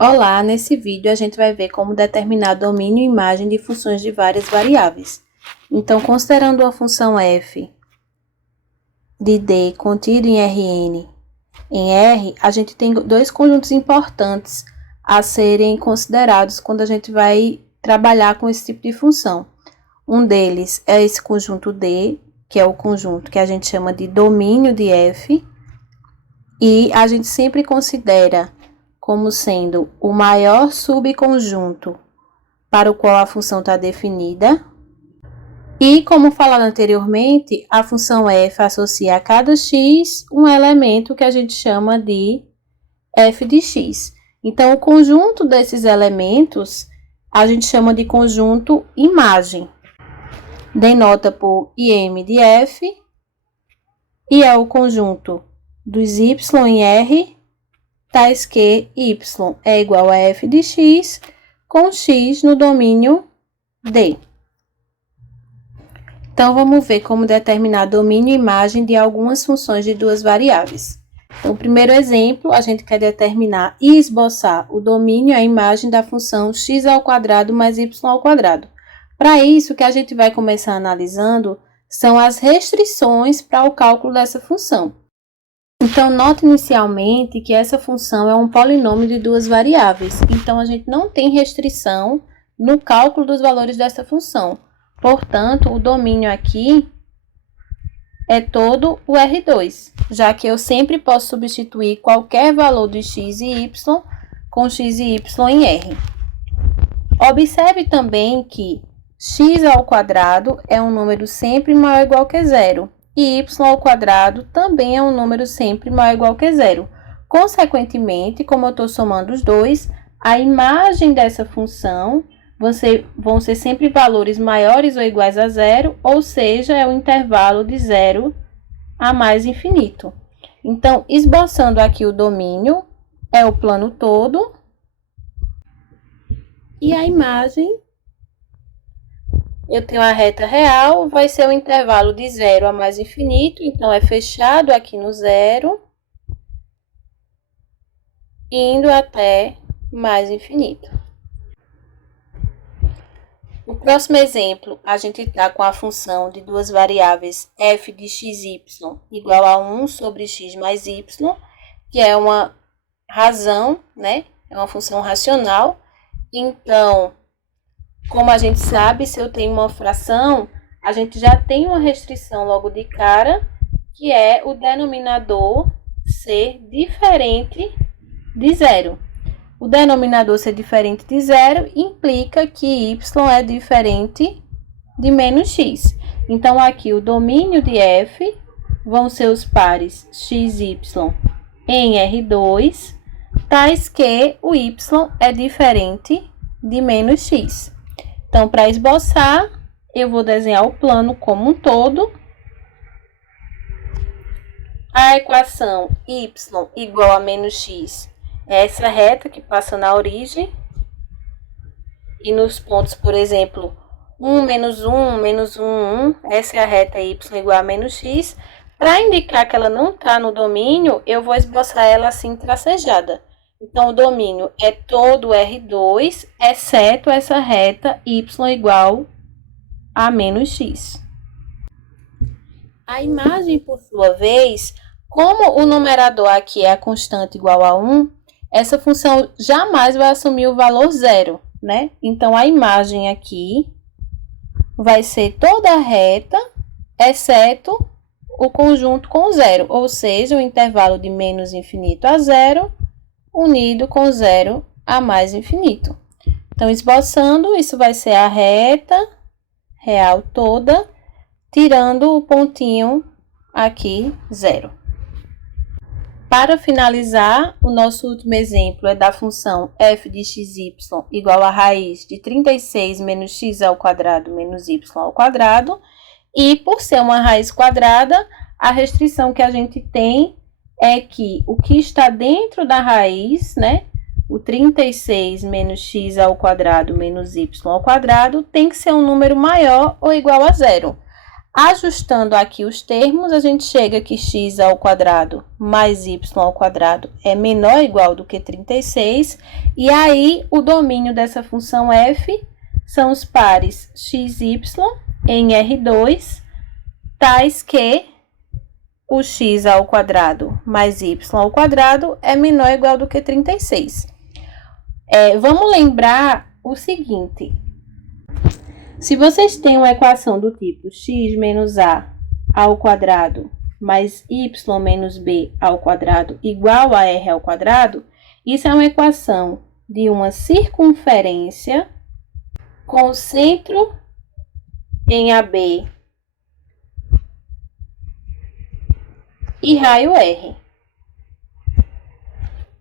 Olá, nesse vídeo a gente vai ver como determinar domínio e imagem de funções de várias variáveis. Então, considerando uma função f de d contida em Rn em R, a gente tem dois conjuntos importantes a serem considerados quando a gente vai trabalhar com esse tipo de função. Um deles é esse conjunto D, que é o conjunto que a gente chama de domínio de f, e a gente sempre considera como sendo o maior subconjunto para o qual a função está definida. E, como falado anteriormente, a função f associa a cada x um elemento que a gente chama de f de x. Então, o conjunto desses elementos a gente chama de conjunto imagem. Denota por im de f, e é o conjunto dos y em R, tais que y é igual a f de x, com x no domínio D. Então, vamos ver como determinar domínio e imagem de algumas funções de duas variáveis. Então, o primeiro exemplo, a gente quer determinar e esboçar o domínio e a imagem da função x² mais y². Para isso, o que a gente vai começar analisando são as restrições para o cálculo dessa função. Então, note inicialmente que essa função é um polinômio de duas variáveis. Então, a gente não tem restrição no cálculo dos valores dessa função. Portanto, o domínio aqui é todo o R2, já que eu sempre posso substituir qualquer valor de x e y com x e y em R. Observe também que x² é um número sempre maior ou igual que zero, e y² também é um número sempre maior ou igual que zero. Consequentemente, como eu estou somando os dois, a imagem dessa função vão ser sempre valores maiores ou iguais a zero, ou seja, é o intervalo de zero a mais infinito. Então, esboçando aqui o domínio, é o plano todo, e a imagem, eu tenho a reta real, vai ser o intervalo de zero a mais infinito, então é fechado aqui no zero, indo até mais infinito. No próximo exemplo, a gente está com a função de duas variáveis f de xy igual a 1 sobre x mais y, que é uma razão, né? É uma função racional. Então, como a gente sabe, se eu tenho uma fração, a gente já tem uma restrição logo de cara, que é o denominador ser diferente de zero. O denominador ser diferente de zero implica que y é diferente de menos x. Então, aqui o domínio de f vão ser os pares x e y em R2, tais que o y é diferente de menos x. Então, para esboçar, eu vou desenhar o plano como um todo. A equação y igual a menos x é essa reta que passa na origem. E nos pontos, por exemplo, 1, menos 1, menos 1, 1, essa é a reta y igual a menos x. Para indicar que ela não está no domínio, eu vou esboçar ela assim tracejada. Então, o domínio é todo R2, exceto essa reta y igual a menos x. A imagem, por sua vez, como o numerador aqui é a constante igual a 1, essa função jamais vai assumir o valor zero, né? Então, a imagem aqui vai ser toda reta, exceto o conjunto com zero, ou seja, o intervalo de menos infinito a zero, unido com zero a mais infinito. Então, esboçando, isso vai ser a reta real toda, tirando o pontinho aqui, zero. Para finalizar, o nosso último exemplo é da função f de xy igual a raiz de 36 menos x² menos y². E, por ser uma raiz quadrada, a restrição que a gente tem é que o que está dentro da raiz, né, o 36 menos x² menos y², tem que ser um número maior ou igual a zero. Ajustando aqui os termos, a gente chega que x ao quadrado mais y ao quadrado é menor ou igual do que 36. E aí, o domínio dessa função f são os pares xy em R2, tais que o x ao quadrado mais y ao quadrado é menor ou igual do que 36. Vamos lembrar o seguinte: se vocês têm uma equação do tipo x menos a ao quadrado mais y menos b ao quadrado igual a r ao quadrado, isso é uma equação de uma circunferência com centro em AB e raio R.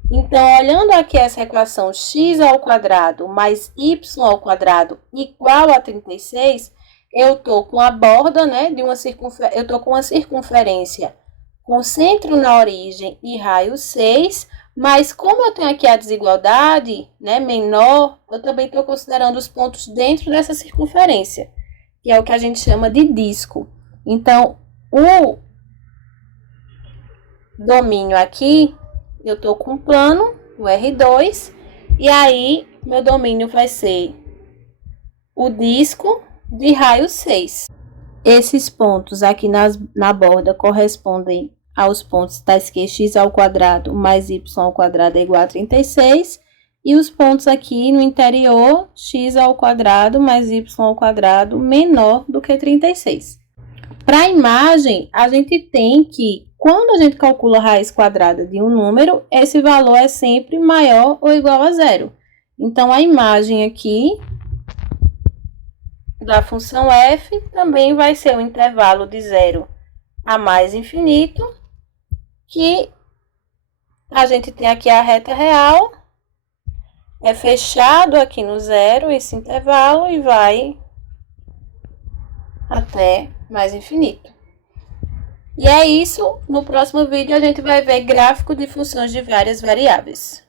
Então, olhando aqui essa equação x ao quadrado mais y ao quadrado igual a 36, eu estou com a borda, né, eu estou com uma circunferência com centro na origem e raio 6, mas como eu tenho aqui a desigualdade, né, menor, eu também estou considerando os pontos dentro dessa circunferência, que é o que a gente chama de disco. Então, o domínio aqui, eu estou com um plano, o R2, e aí meu domínio vai ser o disco de raio 6. Esses pontos aqui na borda correspondem aos pontos tais que x ao quadrado mais y ao quadrado é igual a 36, e os pontos aqui no interior, x ao quadrado mais y ao quadrado menor do que 36. Para a imagem, a gente tem que, quando a gente calcula a raiz quadrada de um número, esse valor é sempre maior ou igual a zero. Então, a imagem aqui da função f também vai ser o intervalo de 0 a mais infinito, que a gente tem aqui a reta real, é fechado aqui no zero esse intervalo e vai até mais infinito. E é isso. No próximo vídeo a gente vai ver gráfico de funções de várias variáveis.